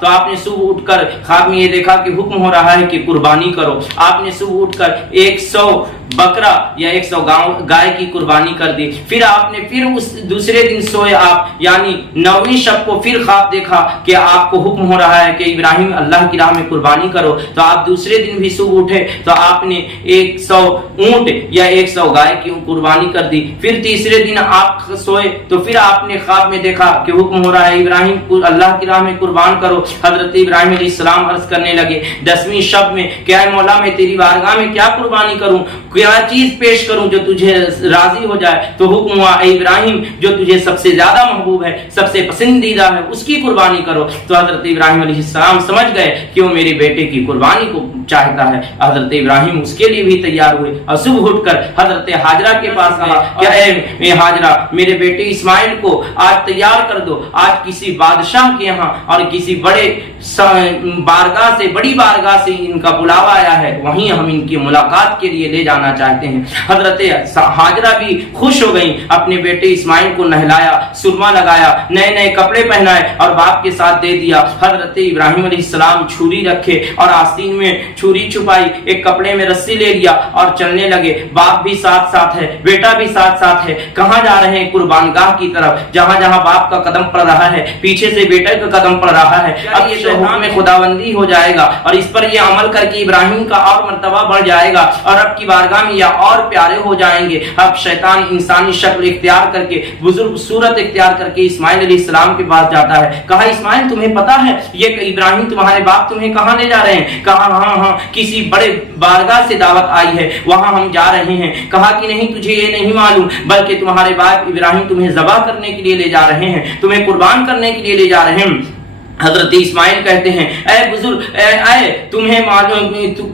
تو آپ نے صبح اٹھ کر خواب میں یہ دیکھا کہ حکم ہو رہا ہے کہ قربانی کرو، آپ نے صبح اٹھ کر 100 بکرا یا 100 گائے کی قربانی کر دی، پھر آپ نے پھر اس دوسرے دن سوئے آپ، یعنی 9ویں شب کو پھر خواب دیکھا کہ آپ کو حکم ہو رہا ہے کہ ابراہیم اللہ کی راہ میں قربانی کرو، تو آپ دوسرے دن بھی صبح اٹھے تو آپ نے 100 اونٹ یا 100 گائے کی قربانی کر دی، پھر تیسرے دن آپ سوئے تو پھر آپ نے خواب میں دیکھا کہ حکم ہو رہا ہے ابراہیم اللہ کی راہ میں قربان کرو، حضرت ابراہیم علیہ السلام عرض کرنے لگے 10ویں شب میں کہ اے مولا میں تیری بارگاہ میں کیا قربانی کروں، کیا چیز پیش کروں جو تجھے راضی ہو جائے، تو حکم ہوا اے ابراہیم جو تجھے سب سے زیادہ محبوب ہے، سب سے پسندیدہ ہے، اس کی قربانی کرو، تو حضرت ابراہیم علیہ السلام سمجھ گئے کہ وہ میرے بیٹے کی قربانی کو چاہتا ہے، حضرت ابراہیم اس کے لیے بھی تیار ہوئے اور صبح اٹھ کر حضرت ہاجرہ کے پاس کہا کہ اے ہاجرہ میرے بیٹے اسماعیل کو آج تیار کر دو، آج کسی بادشاہ کے یہاں اور کسی بڑے بارگاہ سے بڑی بارگاہ سے ان کا بلاوا آیا ہے، وہیں ہم ان کی ملاقات کے لیے لے جانا چاہتے ہیں۔ حضرت ہاجرہ بھی خوش ہو گئیں، اپنے بیٹے اسماعیل کو نہلایا، سرما لگایا، نئے نئے کپڑے پہنائے اور باپ کے ساتھ دے دیا۔ حضرت ابراہیم علیہ السلام چھری رکھے اور آستین میں چھری چھپائی، ایک کپڑے میں رسی لے لیا اور چلنے لگے، باپ بھی ساتھ ساتھ ہے، بیٹا بھی ساتھ ساتھ ہے۔ کہاں جا رہے ہیں؟ قربان گاہ کی طرف، جہاں جہاں باپ کا قدم پڑ رہا ہے پیچھے سے بیٹے کا قدم پڑ رہا ہے۔ اب یہ حکم خداوندی ہو جائے گا اور اس پر یہ عمل کر کے ابراہیم کا اور مرتبہ بڑھ جائے گا اور رب کی بارگاہ میں یہ اور پیارے ہو جائیں گے۔ اب شیطان انسانی شکل اختیار کر کے بزرگ صورت اختیار کر کے اسماعیل علیہ السلام کے پاس جاتا ہے۔ کہا اسماعیل تمہیں پتا ہے یہ ابراہیم تمہارے باپ تمہیں کہاں لے جا رہے ہیں؟ کہا ہاں کسی بڑے بارگاہ سے دعوت آئی ہے وہاں ہم جا رہے ہیں۔ کہا کہ نہیں تجھے یہ نہیں معلوم بلکہ تمہارے باپ ابراہیم تمہیں ذبح کرنے کے لیے لے جا رہے ہیں، تمہیں قربان کرنے کے لیے لے جا رہے ہیں۔ حضرت اسماعیل کہتے ہیں اے بزرگ تمہیں معلوم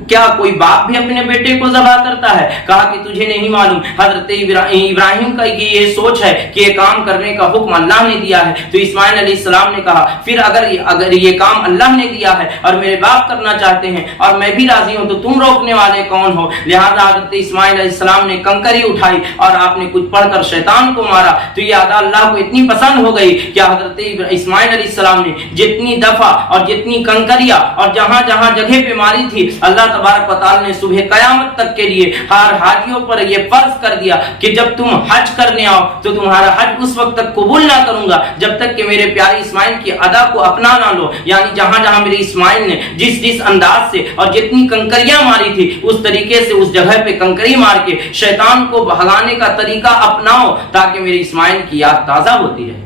کیا کوئی باپ بھی اپنے بیٹے کو ذبح کرتا ہے؟ کہا کہ تجھے نہیں معلوم۔ حضرت ابراہیم کا یہ سوچ ہے کہ یہ کام کرنے کا حکم اللہ نے دیا ہے، تو اسماعیل علیہ السلام نے کہا پھر اگر یہ کام اللہ نے دیا ہے اور میرے باپ کرنا چاہتے ہیں اور میں بھی راضی ہوں تو تم روکنے والے کون ہو؟ لہذا حضرت اسماعیل علیہ السلام نے کنکری اٹھائی اور آپ نے کچھ پڑھ کر شیطان کو مارا، تو یہ ادا اللہ کو اتنی پسند ہو گئی کہ حضرت اسماعیل علیہ السلام نے جتنی دفعہ اور جتنی کنکریاں اور جہاں جہاں جگہ پہ ماری تھی، اللہ تبارک و تعالی نے صبح قیامت تک کے لیے ہر حاجیوں پر یہ فرض کر دیا کہ جب تم حج کرنے آؤ تو تمہارا حج اس وقت تک قبول نہ کروں گا جب تک کہ میرے پیارے اسماعیل کی ادا کو اپنا نہ لو۔ یعنی جہاں جہاں میرے اسماعیل نے جس انداز سے اور جتنی کنکریاں ماری تھی اس طریقے سے اس جگہ پہ کنکری مار کے شیطان کو بھگانے کا طریقہ اپناؤ تاکہ میرے اسماعیل کی یاد تازہ ہوتی رہے۔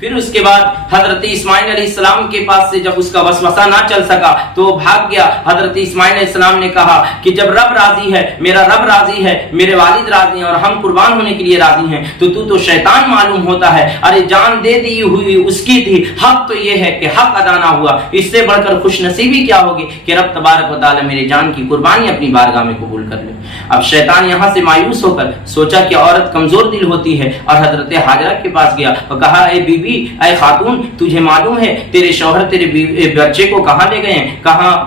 پھر اس کے بعد حضرت اسماعیل علیہ السلام کے پاس سے جب اس کا وسوسہ نہ چل سکا تو وہ بھاگ گیا۔ حضرت اسماعیل علیہ السلام نے کہا کہ جب رب راضی ہے، میرا رب راضی ہے، میرے والد راضی ہیں اور ہم قربان ہونے کے لیے راضی ہیں تو شیطان معلوم ہوتا ہے، ارے جان دے دی ہوئی اس کی تھی، حق تو یہ ہے کہ حق ادا نہ ہوا، اس سے بڑھ کر خوش نصیبی کیا ہوگی کہ رب تبارک و تعالی میرے جان کی قربانی اپنی بارگاہ میں قبول کر لے۔ اب شیطان یہاں سے مایوس ہو کر سوچا کہ عورت کمزور دل ہوتی ہے اور حضرت ہاجرہ کے پاس گیا اور کہا اے بی بی، اے خاتون، تجھے معلوم ہے تیرے شوہر تیرے بچے کو کہاں لے گئے ہیں؟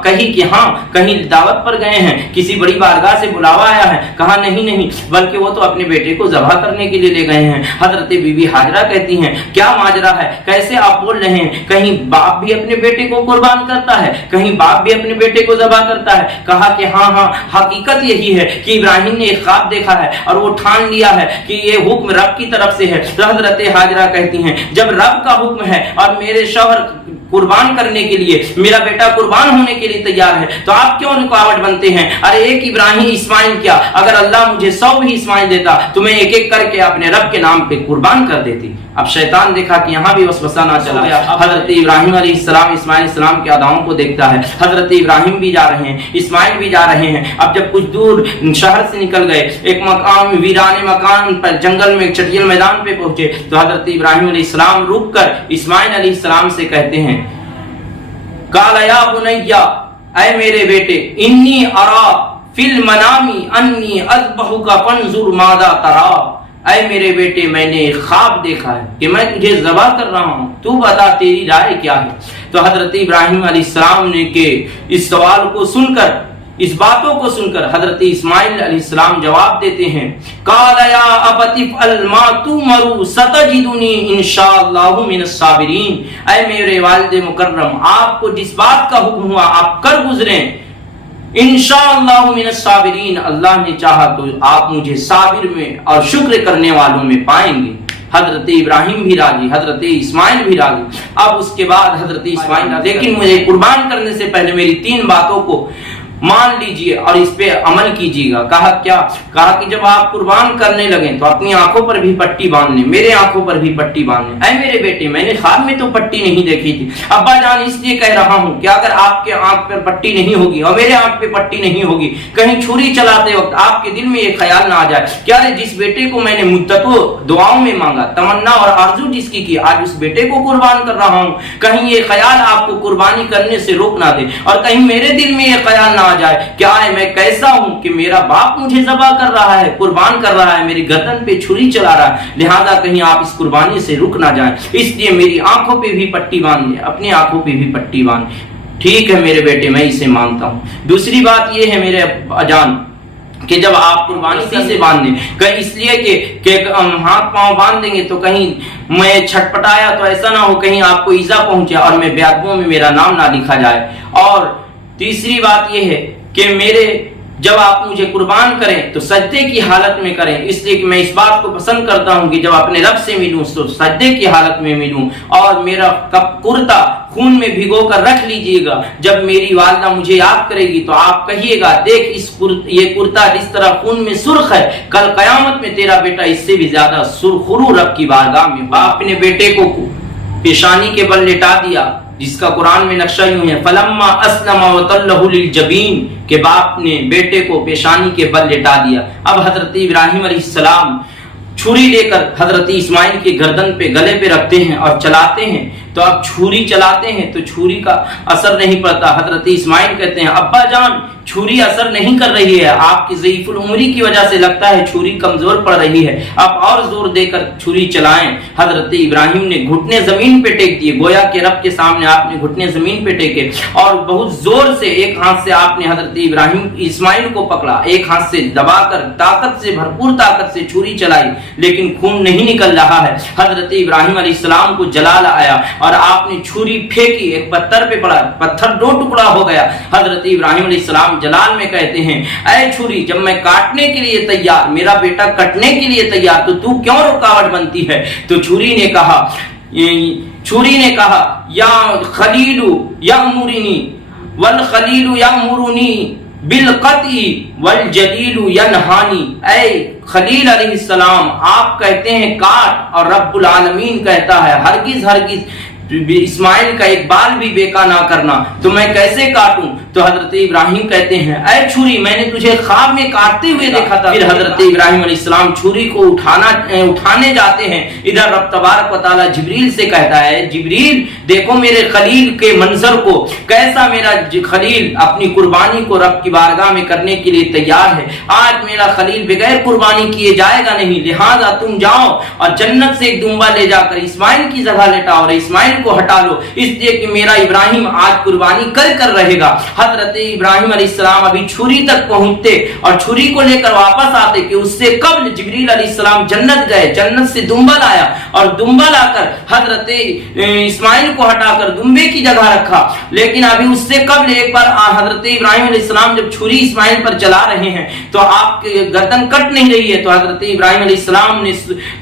کہیں کہ ہاں کہیں دعوت پر گئے ہیں، کسی بڑی بارگاہ سے بلاوا آیا ہے۔ کہا نہیں بلکہ وہ تو اپنے بیٹے کو ذبح کرنے کے لیے لے گئے ہیں۔ حضرت بی بی ہاجرہ کہتی ہیں کیا ماجرا ہے، کیسے آپ بول رہے ہیں؟ کہیں باپ بھی اپنے بیٹے کو قربان کرتا ہے، کہیں باپ بھی اپنے بیٹے کو ذبح کرتا ہے؟ کہا کہ ہاں حقیقت یہی ہے کہ ابراہیم نے ایک خواب دیکھا ہے اور وہ ٹھان لیا ہے کہ یہ حکم رب کی طرف سے ہے۔ حضرت ہاجرہ کہتی ہیں جب رب کا حکم ہے اور میرے شوہر قربان کرنے کے لیے، میرا بیٹا قربان ہونے کے لیے تیار ہے تو آپ کیوں رکاوٹ بنتے ہیں؟ ارے ایک ابراہیم اسماعیل کیا، اگر اللہ مجھے 100 بھی اسماعیل دیتا تو میں ایک ایک کر کے اپنے رب کے نام پہ قربان کر دیتی۔ اب شیطان دیکھا کہ یہاں بھی وسوسہ نہ چلا گیا۔ حضرت ابراہیم علیہ السلام اسماعیل علیہ السلام کے اداؤں کو دیکھتا ہے، حضرت ابراہیم بھی جا رہے ہیں، اسماعیل بھی جا رہے ہیں۔ اب جب کچھ دور شہر سے نکل گئے، ایک مقام ویران مکان پر جنگل میں چٹیل میدان پہ پہنچے تو حضرت ابراہیم علیہ السلام رک کر اسماعیل علیہ السلام سے کہتے ہیں قال یا بنیا، اے میرے بیٹے، انی ارا فی المنام انی اذبحک فانظر ماذا ترى، اے میرے بیٹے میں نے خواب دیکھا ہے کہ میں تجھے ذبح کر رہا ہوں، تو بتا تیری رائے کیا ہے؟ تو حضرت ابراہیم علیہ السلام نے کہ اس سوال کو سن کر اس باتوں کو سن کر حضرت اسماعیل علیہ السلام جواب دیتے ہیں قال یا ابت افعل ما تؤمر ستجدنی انشاءاللہ من الصابرین، اے میرے والد مکرم آپ کو جس بات کا حکم ہوا آپ کر گزریں، انشاءاللہ من الصابرین، اللہ نے چاہا تو آپ مجھے صابر میں اور شکر کرنے والوں میں پائیں گے۔ حضرت ابراہیم بھی راضی، حضرت اسماعیل بھی راضی۔ اب اس کے بعد حضرت اسماعیل راضی، لیکن مجھے قربان کرنے سے پہلے میری 3 باتوں کو مان لیجئے اور اس پہ عمل کیجیے گا۔ کہا کیا؟ کہا کہ جب آپ قربان کرنے لگیں تو اپنی آنکھوں پر بھی پٹی باندھ لیں، میرے آنکھوں پر بھی پٹی باندھ لیں۔ اے میرے بیٹے میں نے خواب میں تو پٹی نہیں دیکھی تھی، ابا جان اس لیے کہہ رہا ہوں کہ اگر آپ کے آنکھ پر پٹی نہیں ہوگی اور میرے آنکھ پہ پٹی نہیں ہوگی، کہیں چھری چلاتے وقت آپ کے دل میں یہ خیال نہ آ جائے کہ ارے جس بیٹے کو میں نے مدتوں دعاؤں میں مانگا، تمنا اور آرزو جس کی آج اس بیٹے کو قربان کر رہا ہوں، کہیں یہ خیال آپ کو قربانی کرنے سے روک نہ دے، اور کہیں میرے دل میں یہ خیال نہ آ جائے کہ میں کیسا ہوں کہ میرا باپ مجھے ذبح کر رہا ہے، قربان کر رہا ہے، میری گردن پہ چھری چلا رہا ہے، لہذا کہیں آپ اس قربانی سے رک نہ جائیں، اس لیے میری آنکھوں پہ بھی پٹی باندھ لیں، اپنی آنکھوں پہ بھی پٹی باندھ۔ ٹھیک ہے میرے بیٹے میں اسے مانتا ہوں۔ دوسری بات یہ ہے میرے اجان کہ جب آپ قربانی سے باندھ دیں، کہیں اس لیے کہ ہاتھ پاؤں باندھ دیں گے تو کہیں میں چھٹپٹایا تو ایسا نہ ہو کہیں آپ کو ایزا پہنچے اور میں بیعتبوں میں میرا نام نہ لکھا جائے۔ اور تیسری بات یہ ہے کہ جب آپ مجھے قربان کریں تو سجدے کی حالت میں کریں، اس لیے کہ میں اس بات کو پسند کرتا ہوں کہ جب اپنے رب سے ملوں تو سجدے کی حالت میں ملوں، اور میرا کرتا خون میں بھگو کر رکھ لیجئے گا، جب میری والدہ مجھے یاد کرے گی تو آپ کہیے گا دیکھ یہ کرتا جس طرح خون میں سرخ ہے، کل قیامت میں تیرا بیٹا اس سے بھی زیادہ سرخرو رب کی بارگاہ میں۔ باپ نے بیٹے کو پیشانی کے بل لٹا دیا، جس کا قرآن میں نقشہ یوں ہے فلما اسلم وتلہ للجبین، کہ باپ نے بیٹے کو پیشانی کے بل لٹا دیا۔ اب حضرت ابراہیم علیہ السلام چھری لے کر حضرت اسماعیل کے گردن پہ گلے پہ رکھتے ہیں اور چلاتے ہیں، تو اب چھری چلاتے ہیں تو چھری کا اثر نہیں پڑتا۔ حضرت اسماعیل کہتے ہیں ابا جان چھری اثر نہیں کر رہی ہے، آپ کی ضعیف العمری کی وجہ سے لگتا ہے چھری کمزور پڑ رہی ہے، آپ اور زور دے کر چھری چلائیں۔ حضرت ابراہیم نے گھٹنے زمین پہ ٹیک دیے، گویا کہ رب کے سامنے آپ نے گھٹنے زمین پہ ٹیکے اور بہت زور سے ایک ہاتھ سے آپ نے حضرت ابراہیم اسماعیل کو پکڑا، ایک ہاتھ سے دبا کر طاقت سے بھرپور طاقت سے چھری چلائی، لیکن خون نہیں نکل رہا ہے۔ حضرت ابراہیم علیہ السلام کو جلال آیا اور آپ نے چھری پھینکی، ایک پتھر پہ پڑا، پتھر 2 ٹکڑا ہو گیا۔ حضرت ابراہیم علیہ السلام جلال میں کہتے ہیں اے چھری جب میں کاٹنے کے لیے تیار، میرا بیٹا کٹنے کے لیے تیار، تو کیوں رکاوٹ بنتی ہے؟ تو چھری نے کہا یا خلیل یامرنی والخلیل یامرنی بالقطع والجلیل ینہانی، اے خلیل علیہ السلام آپ کہتے ہیں کاٹ اور رب العالمین کہتا ہے ہرگز اسماعیل کا ایک بال بھی بیکا نہ کرنا، تو میں کیسے کاٹوں؟ تو حضرت ابراہیم کہتے ہیں اے چھری میں نے تجھے خواب میں کاٹتے ہوئے دیکھا تھا۔ پھر حضرت ابراہیم علیہ السلام چھری کو اٹھانے جاتے ہیں، ادھر رب تبارک و تعالی جبریل سے کہتا ہے جبریل دیکھو میرے خلیل کے منظر کو، کیسا میرا خلیل اپنی قربانی کو رب کی بارگاہ میں کرنے کے لیے تیار ہے۔ آج میرا خلیل بغیر قربانی کیے جائے گا نہیں، لہذا تم جاؤ اور جنت سے ایک دمبا لے جا کر اسماعیل کی جگہ لٹاؤ اور اسماعیل کو ہٹا لو، اس لیے کہ میرا ابراہیم آج قربانی کر رہے گا۔ حضرت ابراہیم علیہ السلام ابھی چھری تک پہنچتے اور چھری کو لے کر واپس آتے کہ اس سے قبل جبریل علیہ السلام جنت گئے، جنت سے دمبا لایا اور دمبا لا کر حضرت اسماعیل کو ہٹا کر دمبے کی جگہ رکھا، لیکن ابھی اس سے قبل ایک بار حضرت ابراہیم علیہ السلام جب چھری اسماعیل پر چلا رہے ہیں تو آپ کی گردن کٹ نہیں رہی ہے، تو حضرت ابراہیم علیہ السلام نے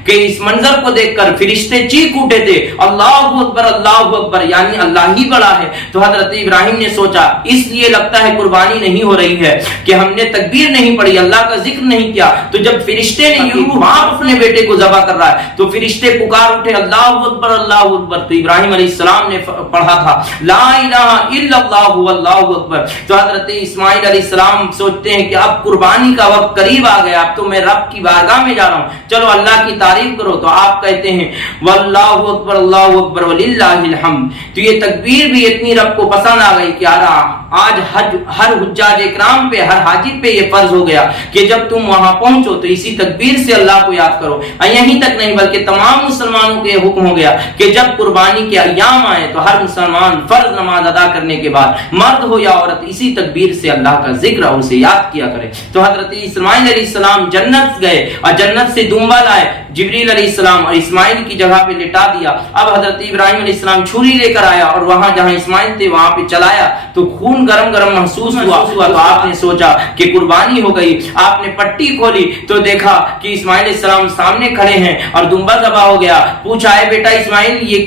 کہ اس منظر کو دیکھ کر فرشتے چیخ اٹھے تھے اللہ اکبر اللہ اکبر، یعنی اللہ ہی بڑا ہے۔ تو حضرت ابراہیم نے سوچا اس لیے لگتا ہے قربانی نہیں ہو رہی ہے کہ ہم نے تکبیر نہیں پڑھی، اللہ کا ذکر نہیں کیا، تو جب فرشتے نے باپ اپنے بیٹے کو ذبح کر رہا ہے تو فرشتے پکار اٹھے اللہ اکبر اللہ اکبر، تو ابراہیم علیہ السلام نے پڑھا تھا لا الہ الا اللہ واللہ اکبر۔ تو حضرت اسماعیل علیہ السلام سوچتے ہیں کہ اب قربانی کا وقت قریب آ گیا، اب تو میں رب کی بارگاہ میں جا رہا ہوں، چلو اللہ کی تعریف کرو۔ تو آپ کہتے ہیں واللہ اکبر اللہ اکبر وللہ الحمد۔ تو یہ تکبیر بھی اتنی رب کو پسند آ گئی کہ آج ہر حجاج اکرام پہ، ہر حاجی پہ یہ فرض ہو گیا کہ جب تم وہاں پہنچو تو اسی تکبیر سے اللہ کو یاد کرو۔ یہیں تک نہیں بلکہ تمام مسلمانوں کو یہ حکم ہو گیا کہ جب قربانی کے ایام آئے تو ہر مسلمان فرض نماز ادا کرنے کے بعد مرد ہو یا عورت اسی تکبیر سے اللہ کا ذکر اور اسے یاد کیا کرے. تو حضرت اسماعیل علیہ السلام جنت گئے اور جنت سے دمبا لائے. جبریل علیہ السلام اور اسماعیل کی جگہ پہ لٹا دیا. اب حضرت ابراہیم علیہ السلام چھری لے کر آیا اور وہاں جہاں اسماعیل تھے وہاں پہ چلایا تو خون گرم گرم محسوس ہوا. تو آپ نے سوچا کہ قربانی ہو گئی. آپ نے پٹی کھولی تو دیکھا کہ اسماعیل علیہ السلام سامنے کھڑے ہیں اور دمبا ذبح ہو گیا. پوچھا اے بیٹا اسماعیل یہ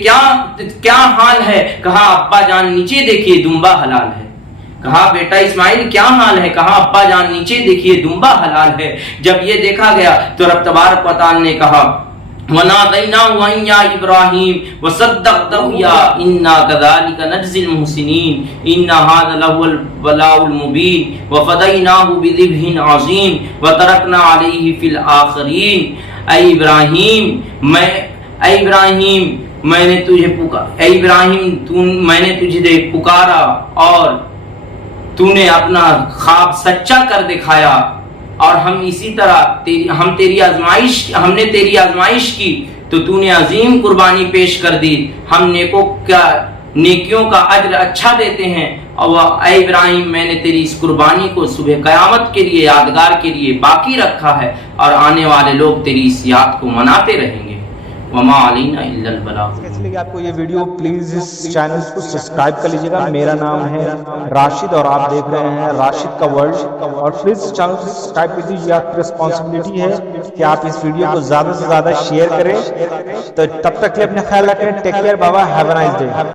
کیا حال ہے؟ کہا ابا جان نیچے دیکھیے دمبا حلال ہے. کہا بیٹا اسماعیل کیا حال ہے؟ کہا ابا جان نیچے دیکھیے دمبا حلال ہے. جب یہ دیکھا گیا تو رب تبارک و تعالی نے کہا وَنَادَيْنَاهُ أَن يَا إِبْرَاهِيمُ وَصَدَّقْتَهُ يَا إِنَّا كَذَلِكَ نَجْزِي الْمُحْسِنِينَ إِنَّ هَذَا لَهُوَ الْبَلَاءُ الْمُبِينُ وَفَدَيْنَاهُ بِذِبْحٍ عَظِيمٍ وَتَرَكْنَا عَلَيْهِ فِي الْآخِرِينَ. اے ابراہیم میں نے تجھے پکارا. اے ابراہیم میں نے تجھے پکارا اور تو نے اپنا خواب سچا کر دکھایا اور ہم اسی طرح ہم نے تیری آزمائش کی تو تو نے عظیم قربانی پیش کر دی. ہم نیکیوں کا اجر اچھا دیتے ہیں. اور اے ابراہیم میں نے تیری اس قربانی کو صبح قیامت کے لیے یادگار کے لیے باقی رکھا ہے اور آنے والے لوگ تیری اس یاد کو مناتے رہیں گے. وما علینا الا البلاغ. اس لیے آپ کو یہ ویڈیو پلیز اس چینل کو سبسکرائب کر لیجیے گا. میرا نام ہے راشد اور آپ دیکھ رہے ہیں راشد کا ورلڈ. اور پلیز چینل کو سبسکرائب کر دیجیے. آپ کی رسپانسبلٹی ہے کہ آپ اس ویڈیو کو زیادہ سے زیادہ شیئر کریں. تو تب تک کے لیے اپنا خیال رکھیں. Take care. بابا ہیو اے نائس ڈے.